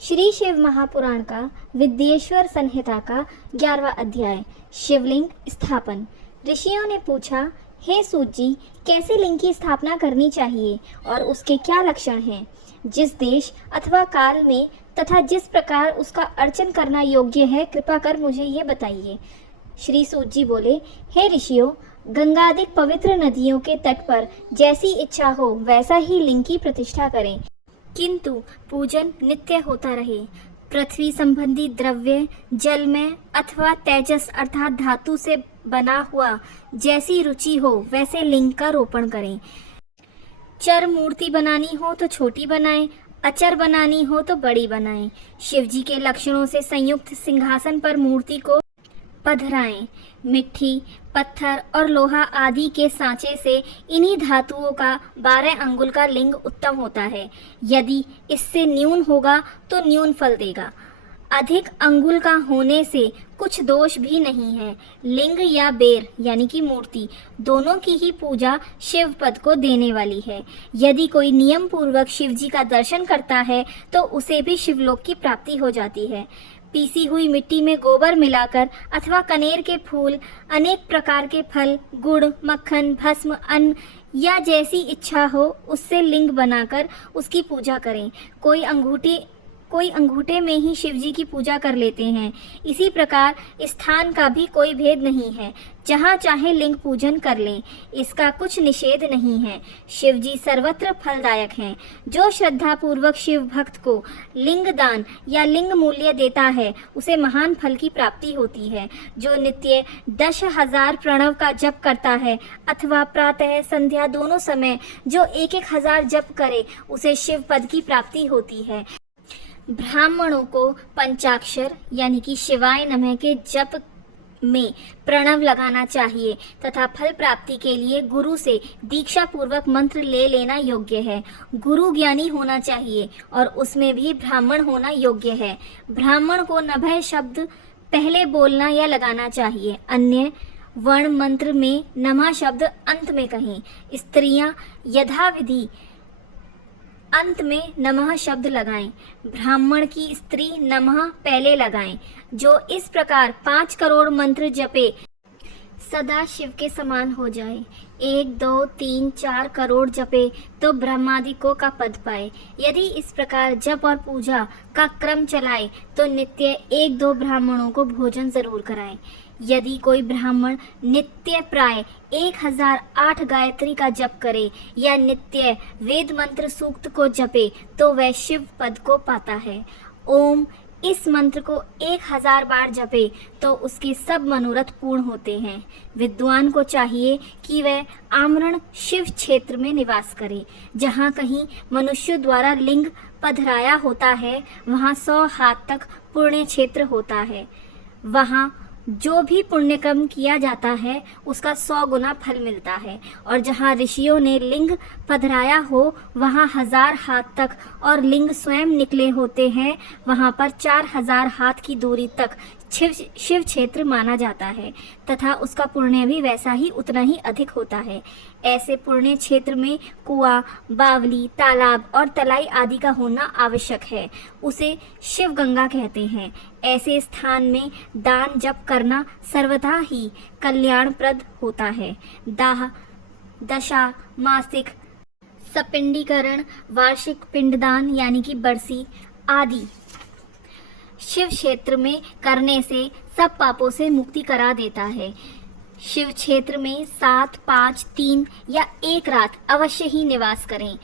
श्री शिव महापुराण का विद्येश्वर संहिता का 11वां अध्याय शिवलिंग स्थापन। ऋषियों ने पूछा, हे सूत जी, कैसे लिंग की स्थापना करनी चाहिए और उसके क्या लक्षण हैं? जिस देश अथवा काल में तथा जिस प्रकार उसका अर्चन करना योग्य है, कृपा कर मुझे ये बताइए। श्री सूत जी बोले, हे ऋषियों, गंगादिक पवित्र नदियों के तट पर जैसी इच्छा हो वैसा ही लिंग की प्रतिष्ठा करें, किंतु पूजन नित्य होता रहे। पृथ्वी संबंधी द्रव्य जल में अथवा तेजस अर्थात धातु से बना हुआ जैसी रुचि हो वैसे लिंग का रोपण करें। चर मूर्ति बनानी हो तो छोटी बनाएं, अचर बनानी हो तो बड़ी बनाएं। शिवजी के लक्षणों से संयुक्त सिंहासन पर मूर्ति को पधराएं। मिट्टी, पत्थर और लोहा आदि के सांचे से इन्हीं धातुओं का 12 अंगुल का लिंग उत्तम होता है। यदि इससे न्यून होगा तो न्यून फल देगा। अधिक अंगुल का होने से कुछ दोष भी नहीं है। लिंग या बेर यानी कि मूर्ति दोनों की ही पूजा शिव पद को देने वाली है। यदि कोई नियम पूर्वक शिव जी का दर्शन करता है तो उसे भी शिवलोक की प्राप्ति हो जाती है। पीसी हुई मिट्टी में गोबर मिलाकर अथवा कनेर के फूल, अनेक प्रकार के फल, गुड़, मक्खन, भस्म, अन्न या जैसी इच्छा हो उससे लिंग बनाकर उसकी पूजा करें। कोई अंगूठे में ही शिवजी की पूजा कर लेते हैं। इसी प्रकार स्थान का भी कोई भेद नहीं है, जहाँ चाहे लिंग पूजन कर लें, इसका कुछ निषेध नहीं है। शिवजी सर्वत्र फलदायक हैं। जो श्रद्धा पूर्वक शिव भक्त को लिंग दान या लिंग मूल्य देता है उसे महान फल की प्राप्ति होती है। जो नित्य 10,000 प्रणव का जप करता है अथवा प्रातः संध्या दोनों समय जो 1,000 जप करे उसे शिव पद की प्राप्ति होती है। ब्राह्मणों को पंचाक्षर यानी कि शिवाय नमः के जप में प्रणव लगाना चाहिए तथा फल प्राप्ति के लिए गुरु से दीक्षा पूर्वक मंत्र ले लेना योग्य है। गुरु ज्ञानी होना चाहिए और उसमें भी ब्राह्मण होना योग्य है। ब्राह्मण को नभः शब्द पहले बोलना या लगाना चाहिए। अन्य वर्ण मंत्र में नमः शब्द अंत में कहें। स्त्रियां यथाविधि अंत में नमः शब्द लगाएं। ब्राह्मण की स्त्री नमः पहले लगाएं। जो इस प्रकार 5 करोड़ मंत्र जपे सदा शिव के समान हो जाए। 1, 2, 3, 4 करोड़ जपे तो ब्रह्मादिकों का पद पाए। यदि इस प्रकार जप और पूजा का क्रम चलाए तो नित्य 1-2 ब्राह्मणों को भोजन जरूर कराएं। यदि कोई ब्राह्मण नित्य प्राय 1008 गायत्री का जप करे या नित्य वेद मंत्र सूक्त को जपे तो वह शिव पद को पाता है। ओम इस मंत्र को 1000 बार जपे तो उसके सब मनोरथ पूर्ण होते हैं। विद्वान को चाहिए कि वह आमरण शिव क्षेत्र में निवास करे। जहाँ कहीं मनुष्य द्वारा लिंग पधराया होता है वहाँ 100 हाथ तक पुण्य क्षेत्र होता है। वहाँ जो भी पुण्य कर्म किया जाता है उसका 100 गुना फल मिलता है। और जहाँ ऋषियों ने लिंग पधराया हो वहाँ 1000 हाथ तक और लिंग स्वयं निकले होते हैं वहाँ पर 4000 हाथ की दूरी तक शिव क्षेत्र माना जाता है तथा उसका पुण्य भी वैसा ही उतना ही अधिक होता है। ऐसे पुण्य क्षेत्र में कुआं, बावली, तालाब और तलाई आदि का होना आवश्यक है। उसे शिव गंगा कहते हैं। ऐसे स्थान में दान जप करना सर्वथा ही कल्याणप्रद होता है। दाह, दशा, मासिक, सपिंडीकरण, वार्षिक पिंडदान यानी कि बरसी आदि शिव क्षेत्र में करने से सब पापों से मुक्ति करा देता है। शिव क्षेत्र में 7, 5, 3 या 1 रात अवश्य ही निवास करें।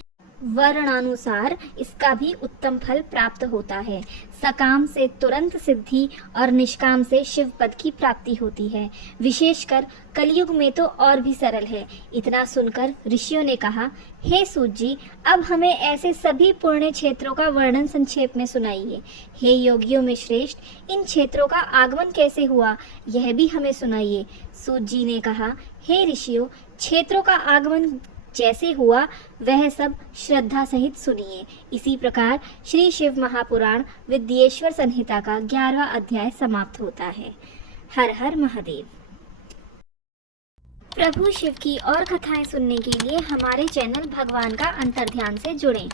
वर्णानुसार इसका भी उत्तम फल प्राप्त होता है। सकाम से तुरंत सिद्धि और निष्काम से शिव पद की प्राप्ति होती है। विशेषकर कलयुग में तो और भी सरल है। इतना सुनकर ऋषियों ने कहा, हे सूत जी, अब हमें ऐसे सभी पुण्य क्षेत्रों का वर्णन संक्षेप में सुनाइए। हे योगियों में श्रेष्ठ, इन क्षेत्रों का आगमन कैसे हुआ यह भी हमें सुनाइए। सूत जी ने कहा, हे ऋषियों, क्षेत्रों का आगमन जैसे हुआ वह सब श्रद्धा सहित सुनिए। इसी प्रकार श्री शिव महापुराण विद्येश्वर संहिता का 11वां अध्याय समाप्त होता है। हर हर महादेव। प्रभु शिव की और कथाएं सुनने के लिए हमारे चैनल भगवान का अंतर्ध्यान से जुड़ें।